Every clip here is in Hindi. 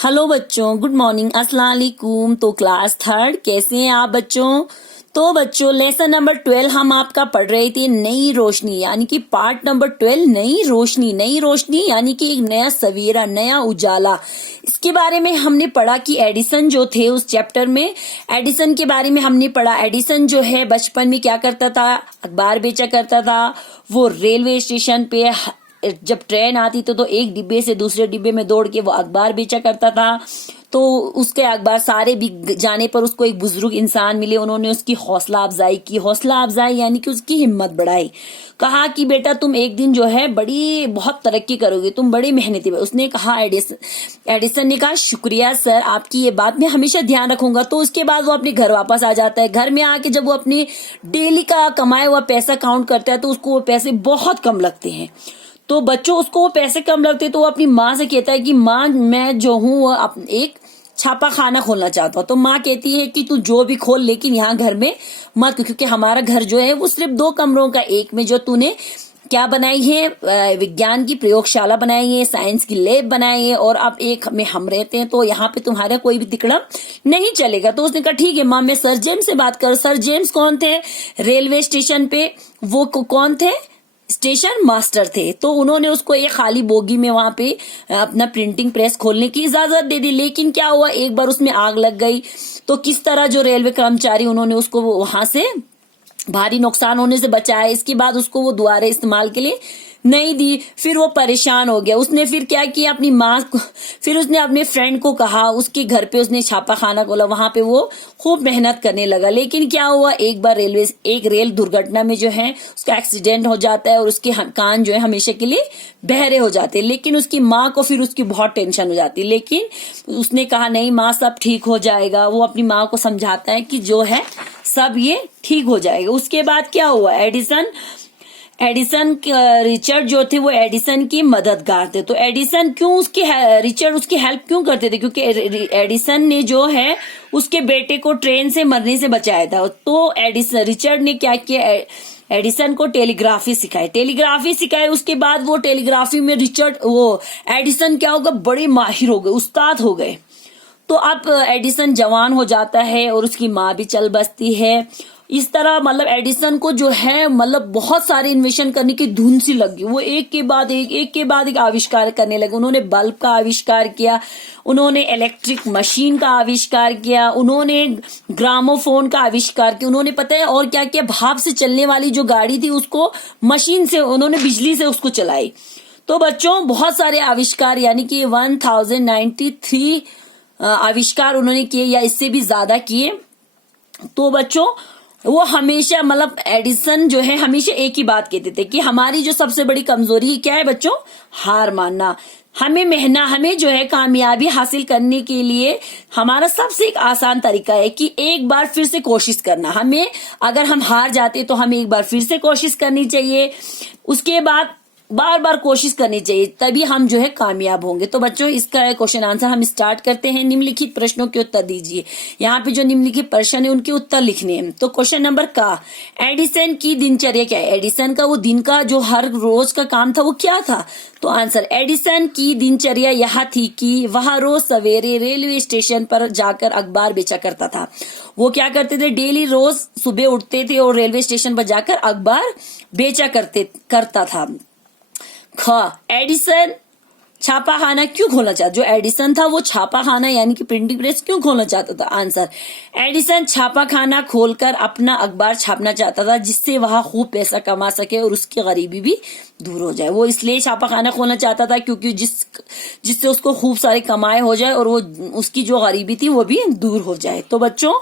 हेलो बच्चों, गुड मॉर्निंग, अस्सलाम वालेकुम। तो क्लास थर्ड, कैसे हैं आप बच्चों? तो बच्चों लेसन नंबर 12 हम आपका पढ़ रहे थे, नई रोशनी, यानी कि पार्ट नंबर 12 नई रोशनी। नई रोशनी यानी कि एक नया सवेरा, नया उजाला। इसके बारे में हमने पढ़ा कि एडिसन जो थे उस चैप्टर में, एडिसन के बारे में हमने पढ़ा। एडिसन जो है बचपन में क्या करता था, अखबार बेचा करता था। वो रेलवे स्टेशन पे जब ट्रेन आती तो एक डिब्बे से दूसरे डिब्बे में दौड़ के वो अखबार बेचा करता था। तो उसके अखबार सारे बिक जाने पर उसको एक बुजुर्ग इंसान मिले, उन्होंने उसकी हौसला अफजाई की। हौसला अफजाई यानी कि उसकी हिम्मत बढ़ाई। कहा कि बेटा तुम एक दिन जो है बहुत तरक्की करोगे, तुम बड़ी मेहनती। उसने कहा, एडिसन ने कहा शुक्रिया सर, आपकी ये बात मैं हमेशा ध्यान रखूंगा। तो उसके बाद वो अपने घर वापस आ जाता है। घर में आके जब वो अपने डेली का कमाया हुआ पैसा काउंट करता है तो उसको वो पैसे बहुत कम लगते हैं। तो बच्चों उसको वो पैसे कम लगते तो वो अपनी माँ से कहता है कि माँ मैं जो हूँ एक छापा खाना खोलना चाहता हूँ। तो माँ कहती है कि तू जो भी खोल, लेकिन यहाँ घर में मत, क्योंकि हमारा घर जो है वो सिर्फ 2 कमरों का, एक में जो तूने क्या बनाई है, विज्ञान की प्रयोगशाला बनाई है, साइंस की लैब बनाई है, और अब एक में हम रहते हैं, तो यहाँ पे तुम्हारा कोई भी तिकड़ा नहीं चलेगा। तो उसने कहा ठीक है माँ, मैं सर जेम्स से बात कर। सर जेम्स कौन थे? रेलवे स्टेशन पे वो कौन थे? स्टेशन मास्टर थे। तो उन्होंने उसको एक खाली बोगी में वहां पे अपना प्रिंटिंग प्रेस खोलने की इजाजत दे दी। लेकिन क्या हुआ, एक बार उसमें आग लग गई। तो किस तरह जो रेलवे कर्मचारी, उन्होंने उसको वहां से भारी नुकसान होने से बचाया। इसके बाद उसको वो दोबारा इस्तेमाल के लिए नहीं दी। फिर वो परेशान हो गया। उसने फिर क्या किया, अपनी माँ को, फिर उसने अपने फ्रेंड को कहा, उसके घर पे उसने छापा खाना खोला। वहां पे वो खूब मेहनत करने लगा। लेकिन क्या हुआ, एक बार एक रेल दुर्घटना में जो है उसका एक्सीडेंट हो जाता है और उसके कान जो है हमेशा के लिए बहरे हो जाते हैं। लेकिन उसकी माँ को फिर उसकी बहुत टेंशन हो जाती है। लेकिन उसने कहा नहीं माँ, सब ठीक हो जाएगा। वो अपनी माँ को समझाता है कि जो है सब ये ठीक हो जाएगा। उसके बाद क्या हुआ, एडिसन रिचर्ड जो थे वो एडिसन की मददगार थे। तो एडिसन क्यों रिचर्ड उसकी हेल्प क्यों करते थे? क्योंकि एडिसन ने जो है उसके बेटे को ट्रेन से मरने से बचाया था। तो रिचर्ड ने क्या किया, एडिसन को टेलीग्राफी सिखाई। उसके बाद वो टेलीग्राफी में एडिसन क्या होगा, बड़े माहिर हो गए, उस्ताद हो गए। तो अब एडिसन जवान हो जाता है और उसकी माँ भी चल बसती है। इस तरह मतलब एडिसन को जो है बहुत सारे इन्वेंशन करने की धुन सी लगी। वो एक के बाद एक आविष्कार करने लगे। उन्होंने बल्ब का आविष्कार किया, उन्होंने इलेक्ट्रिक मशीन का आविष्कार किया, उन्होंने ग्रामोफोन का आविष्कार किया। उन्होंने पता है और क्या किया, भाप से चलने वाली जो गाड़ी थी उसको मशीन से, उन्होंने बिजली से उसको चलाई। तो बच्चों बहुत सारे आविष्कार, यानी कि 1093 आविष्कार उन्होंने किए या इससे भी ज्यादा किए। तो बच्चों वो हमेशा एडिसन जो है हमेशा एक ही बात कहते थे कि हमारी जो सबसे बड़ी कमजोरी क्या है बच्चों, हार मानना। हमें जो है कामयाबी हासिल करने के लिए हमारा सबसे एक आसान तरीका है कि एक बार फिर से कोशिश करना। अगर हम हार जाते तो हमें एक बार फिर से कोशिश करनी चाहिए, उसके बाद बार बार कोशिश करनी चाहिए, तभी हम जो है कामयाब होंगे। तो बच्चों इसका क्वेश्चन आंसर हम स्टार्ट करते हैं। निम्नलिखित प्रश्नों के उत्तर दीजिए। यहाँ पे जो निम्नलिखित प्रश्न है उनके उत्तर लिखने हैं। तो क्वेश्चन नंबर का, एडिसन की दिनचर्या क्या है? एडिसन का वो दिन का जो हर रोज का काम था वो क्या था? तो आंसर, एडिसन की दिनचर्या यह थी कि वह रोज सवेरे रेलवे स्टेशन पर जाकर अखबार बेचा करता था। वो क्या करते थे, डेली रोज सुबह उठते थे और रेलवे स्टेशन पर जाकर अखबार बेचा करता था। एडिसन छापा खाना क्यों खोलना चाहता? जो एडिसन था वो छापा खाना यानी कि प्रिंटिंग प्रेस क्यों खोलना चाहता था? आंसर, एडिसन छापा खाना खोलकर अपना अखबार छापना चाहता था, जिससे वह खूब पैसा कमा सके और उसकी गरीबी भी दूर हो जाए। वो इसलिए छापा खाना खोलना चाहता था क्योंकि जिससे उसको खूब सारे कमाए हो जाए और वो उसकी जो गरीबी थी वो भी दूर हो जाए। तो बच्चों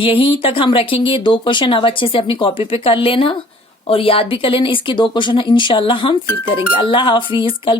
यहीं तक हम रखेंगे। 2 क्वेश्चन अब अच्छे से अपनी कॉपी पे कर लेना और याद भी कर लेना। इसके 2 क्वेश्चन इंशाल्लाह हम फिर करेंगे। अल्लाह हाफिज। कल